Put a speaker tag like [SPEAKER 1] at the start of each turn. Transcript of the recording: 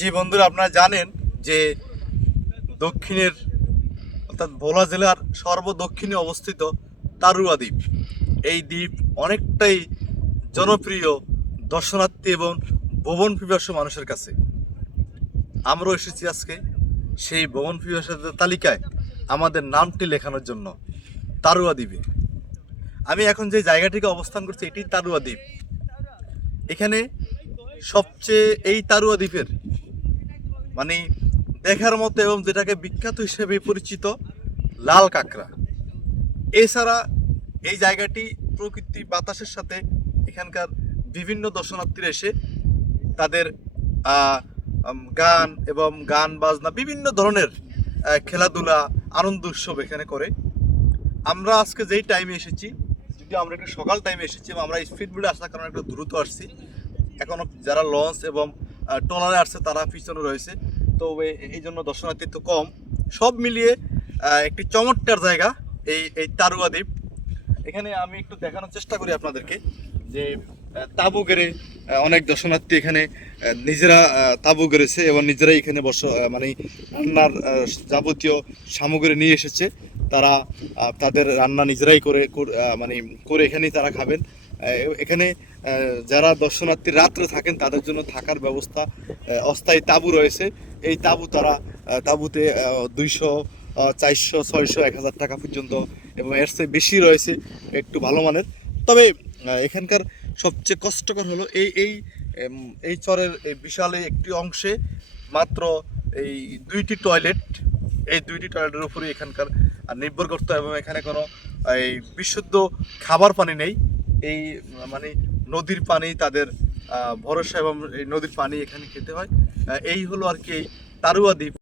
[SPEAKER 1] জি বন্ধুরা, আপনারা জানেন যে দক্ষিণের, অর্থাৎ ভোলা জেলার সর্বদক্ষিণে অবস্থিত তারুয়া দ্বীপ। এই দ্বীপ অনেকটাই জনপ্রিয় দর্শনার্থী এবং ভ্রমণ পিপাসু মানুষের কাছে। আমরাও এসেছি আজকে সেই ভ্রমণ পিপাসুদের তালিকায় আমাদের নামটি লেখানোর জন্য, তারুয়া দ্বীপে। আমি এখন যে জায়গাটিকে অবস্থান করছি, এটি তারুয়া দ্বীপ। এখানে সবচেয়ে, এই তারুয়া দ্বীপের মানে দেখার মতো এবং যেটাকে বিখ্যাত হিসেবে পরিচিত লাল কাঁকড়া। এছাড়া এই জায়গাটি প্রকৃতি বাতাসের সাথে এখানকার বিভিন্ন দর্শনার্থীরা এসে তাদের গান এবং গান বাজনা বিভিন্ন ধরনের খেলাধুলা, আনন্দ উৎসব এখানে করে। আমরা আজকে যেই টাইমে এসেছি যদি আমরা একটু সকাল টাইমে এসেছি এবং আমরা স্পিড বোর্ডে আসার কারণে একটু দ্রুত আসছি, এখনও যারা লঞ্চ এবং ট্রলারে আসছে, তারা পিছনে রয়েছে। তো এই জন্য দর্শনার্থী তো কম। সব মিলিয়ে একটি চমৎকার জায়গা এই এই তারুয়া দ্বীপ। এখানে আমি একটু দেখানোর চেষ্টা করি আপনাদেরকে যে তাঁবু গেড়ে অনেক দর্শনার্থী এখানে নিজেরা তাঁবু গেড়েছে এবং নিজেরাই এখানে বস মানে রান্নার যাবতীয় সামগ্রী নিয়ে এসেছে। তারা তাদের রান্না নিজেরাই করে মানে করে এখানেই তারা খাবেন। এখানে যারা দর্শনার্থী রাত্রে থাকেন, তাদের জন্য থাকার ব্যবস্থা অস্থায়ী তাঁবু রয়েছে। এই তাঁবু তারা তাঁবুতে দুইশো চারশো, ছয়শো, এক হাজার টাকা পর্যন্ত এবং এর চেয়ে বেশি রয়েছে, একটু ভালো মানের। তবে এখানকার সবচেয়ে কষ্টকর হলো এই এই এই চরের, এই বিশাল একটি অংশে মাত্র এই দুইটি টয়লেট, এই দুইটি টয়লেটের উপরে এখানকার নির্ভর করতে এবং এখানে কোনো, এই বিশুদ্ধ খাবার পানি নেই। এই মানে নদীর পানি তাদের ভরসা এবং এই নদীর পানি এখানে খেতে হয়। এই হলো আর কি তারুয়া দ্বীপ।